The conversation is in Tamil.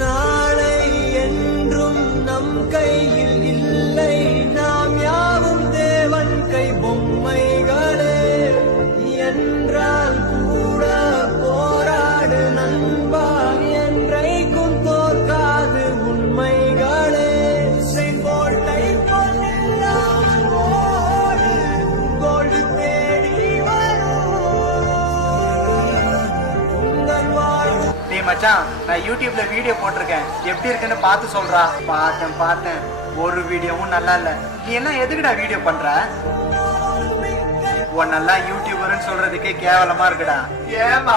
நாளை என்றும் நம் கையில் இல்லை, நாம் யாவும் தேவன் கை பொம்மைகளே. என்றால் கூட போராடு நண்பா, என்றைக்கும் தோற்காது உண்மைகளே. செங்கோட்டை பொன்னில்லாமல் ஓடு, கோடு தேடி வரும் உங்கள் வாழ்வு. டேய் மச்சான், நான் யூடியூப்ல வீடியோ போட்டிருக்கேன், எப்படி இருக்குன்னு பார்த்து சொல்றா. பார்த்தேன், ஒரு வீடியோவும் நல்லா இல்ல. நீ என்ன எதுக்குடா வீடியோ பண்ற? உன்னெல்லாம் யூடியூபர்னு சொல்றதுக்கே கேவலமா இருக்குடா. ஏமா